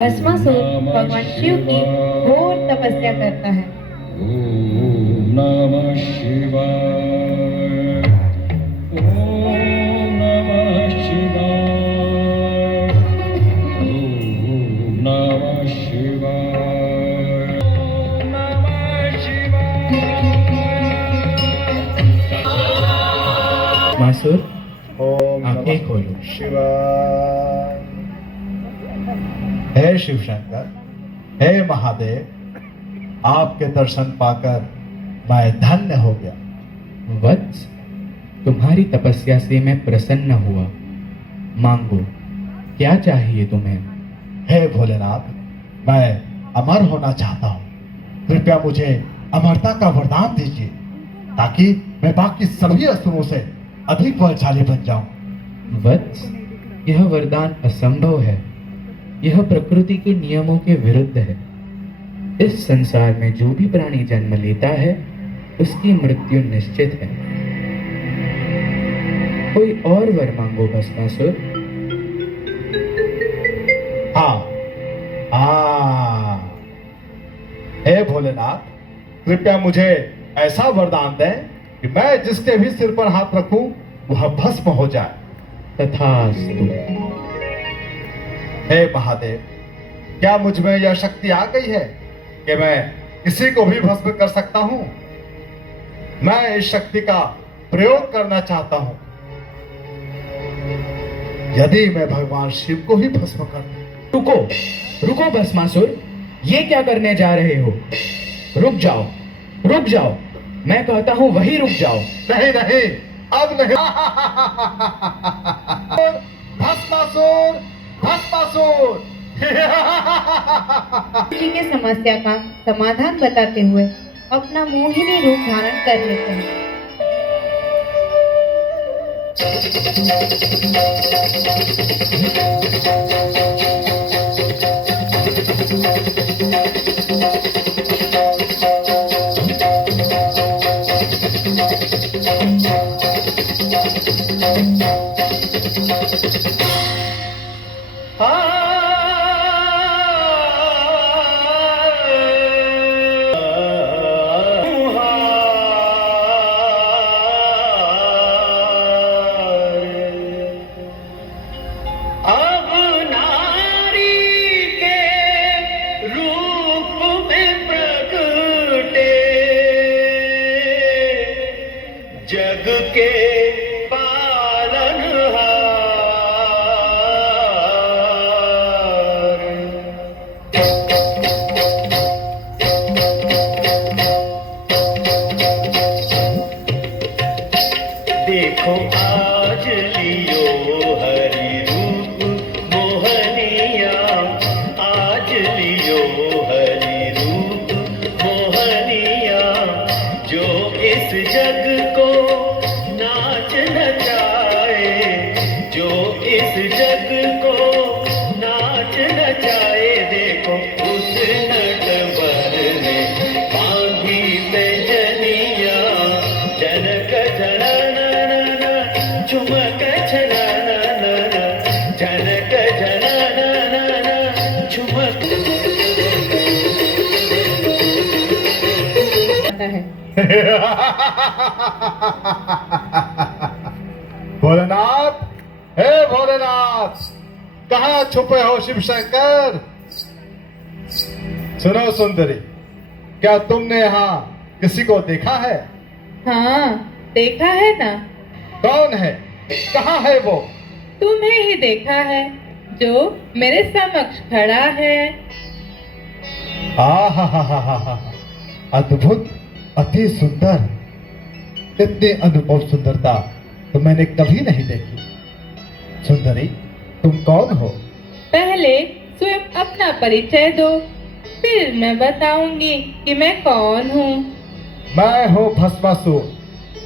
भस्मासुर भगवान शिव की घोर तपस्या करता है। ओम नमः शिवाय। ओम नमः शिवाय। ओम नमः शिवाय। ओम नमः शिवाय। मासुर, ओम आंखें नमः खोलो। शिवाय। हे शिव शंकर, हे महादेव, आपके दर्शन पाकर मैं धन्य हो गया। वत्स, तुम्हारी तपस्या से मैं प्रसन्न हुआ। मांगो, क्या चाहिए तुम्हें? हे भोलेनाथ, मैं अमर होना चाहता हूँ। कृपया मुझे अमरता का वरदान दीजिए ताकि मैं बाकी सभी असुरों से अधिक बलशाली बन जाऊं। वत्स, यह वरदान असंभव है। यह प्रकृति के नियमों के विरुद्ध है। इस संसार में जो भी प्राणी जन्म लेता है उसकी मृत्यु निश्चित है। कोई और वर मांगो भस्मासुर। हाँ, हे भोलेनाथ, कृपया मुझे ऐसा वरदान दें कि मैं जिसके भी सिर पर हाथ रखूं वह भस्म हो जाए। तथास्तु। हे महादेव, क्या मुझ में यह शक्ति आ गई है कि मैं किसी को भी भस्म कर सकता हूं? मैं इस शक्ति का प्रयोग करना चाहता हूं। यदि मैं भगवान शिव को ही भस्म कर दूं। रुको, रुको भस्मासुर, ये क्या करने जा रहे हो? रुक जाओ, रुक जाओ। मैं कहता हूं वही रुक जाओ। नहीं नहीं, अब नहीं। भस्मासुर, भस्मासुर। जी के समस्या का समाधान बताते हुए अपना मोहिनी रूप धारण कर लेते हैं। जग के देखो आज लियो हरि रूप मोहनिया। आज लियो हरि रूप मोहनिया। जो इस जग को नाच नचाए, जो इस जग को नाच नचाए। देखो उस नटवर ने बांधी पैजनिया। जनक जनन झुमक झनन, जनक जनन झुमक। है भोलेनाथ, हे भोलेनाथ, कहाँ छुपे हो शिव शंकर? सुनो सुंदरी, क्या तुमने यहाँ किसी को देखा है? हाँ, देखा है ना। कौन है? कहाँ है वो? तुम्हें ही देखा है, जो मेरे समक्ष खड़ा है। आहा, अद्भुत, अति सुंदर। इतनी अनुभव सुंदरता तो मैंने कभी नहीं देखी। सुंदरी, तुम कौन हो? पहले स्वयं अपना परिचय दो, फिर मैं बताऊंगी कि मैं कौन हूँ। मैं हूँ भस्मासुर।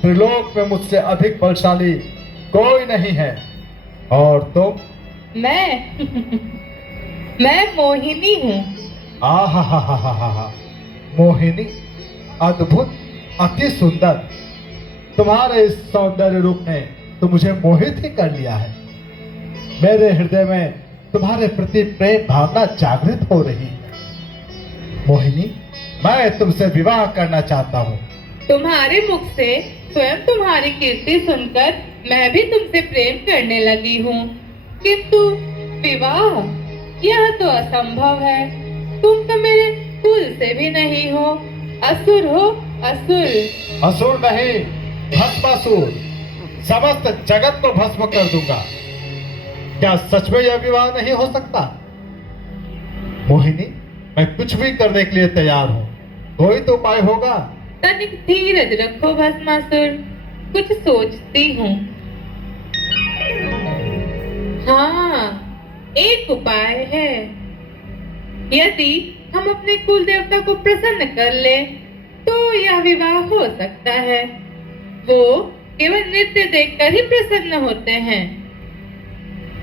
त्रिलोक में मुझसे अधिक बलशाली कोई नहीं है। और तुम? मैं मैं मोहिनी हूँ। आहा, मोहिनी, अद्भुत, अति सुंदर। तुम्हारे इस सौंदर्य रूप ने तो मुझे मोहित ही कर लिया है। मेरे हृदय में तुम्हारे प्रति प्रेम भावना जागृत हो रही है। मोहिनी, मैं तुमसे विवाह करना चाहता हूँ। तुम्हारे मुख से स्वयं तुम्हारी कीर्ति सुनकर मैं भी तुमसे प्रेम करने लगी हूँ, किंतु विवाह यह तो असंभव है। तुम तो मेरे कुल से भी नहीं हो, असुर हो, असुर। असुर नहीं, भस्मासुर। समस्त जगत को भस्म कर दूंगा। क्या सच में यह विवाह नहीं हो सकता? मोहिनी, मैं कुछ भी करने के लिए तैयार हूँ। कोई तो उपाय होगा। तनिक धीरज रखो भस्मासुर, कुछ सोचती हूँ। हाँ, एक उपाय है। यदि हम अपने कुल देवता को प्रसन्न कर ले तो यह विवाह हो सकता है। वो केवल नृत्य देखकर ही प्रसन्न होते हैं।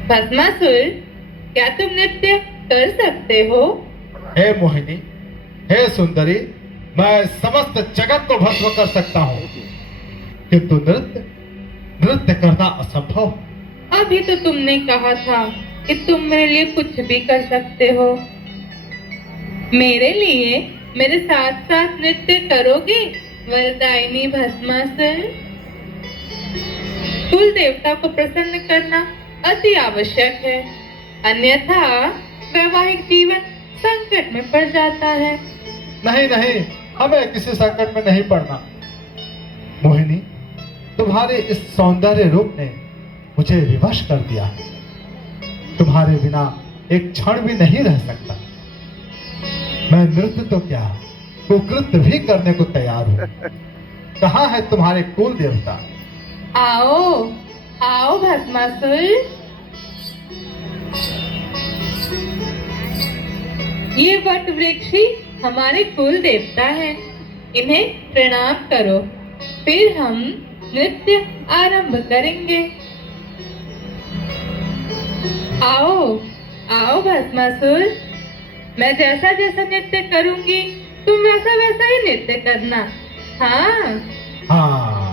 भस्मासुर, क्या तुम नृत्य कर सकते हो? हे मोहिनी, हे सुंदरी, मैं समस्त जगत को भस्म कर सकता हूँ, किंतु नृत्य करना असंभव। अभी तो तुमने कहा था कि तुम मेरे लिए कुछ भी कर सकते हो। मेरे लिए मेरे साथ साथ नृत्य करोगे वरदायिनी भस्मासुर? कुल देवता को प्रसन्न करना अति आवश्यक है, अन्यथा वैवाहिक जीवन संकट में पड़ जाता है। नहीं नहीं, हमें किसी संकट में नहीं पड़ना। मोहिनी, तुम्हारे इस सौंदर्य रूप ने मुझे विवश कर दिया है। तुम्हारे बिना एक क्षण भी नहीं रह सकता। मैं नृत्य तो क्या, कुकृत्य भी करने को तैयार हूँ। कहाँ है तुम्हारे कुल देवता? आओ आओ भस्मासुर। ये वट वृक्ष ही हमारे कुल देवता हैं। इन्हें प्रणाम करो, फिर हम नृत्य आरंभ करेंगे। आओ आओ भस्मासुर, मैं जैसा जैसा नृत्य करूंगी तुम वैसा वैसा ही नृत्य करना। हाँ हाँ।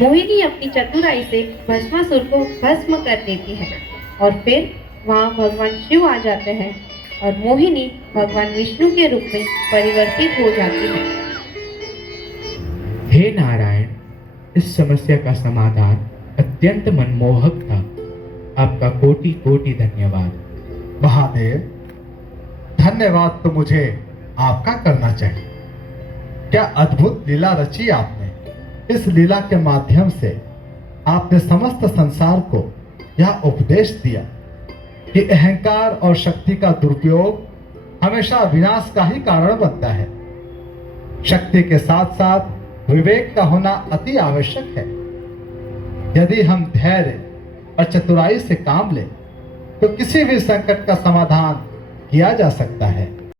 मोहिनी अपनी चतुराई से भस्मासुर को भस्म कर देती है और फिर वहाँ भगवान शिव आ जाते हैं और मोहिनी भगवान विष्णु के रूप में परिवर्तित हो जाती है। हे नारायण, इस समस्या का समाधान अत्यंत मनमोहक था। आपका कोटि कोटि धन्यवाद। महादेव, धन्यवाद तो मुझे आपका करना चाहिए। क्या अद्भुत लीला रची आपने। इस लीला के माध्यम से आपने समस्त संसार को यह उपदेश दिया कि अहंकार और शक्ति का दुरुपयोग हमेशा विनाश का ही कारण बनता है। शक्ति के साथ साथ विवेक का होना अति आवश्यक है। यदि हम धैर्य और चतुराई से काम लें तो किसी भी संकट का समाधान किया जा सकता है।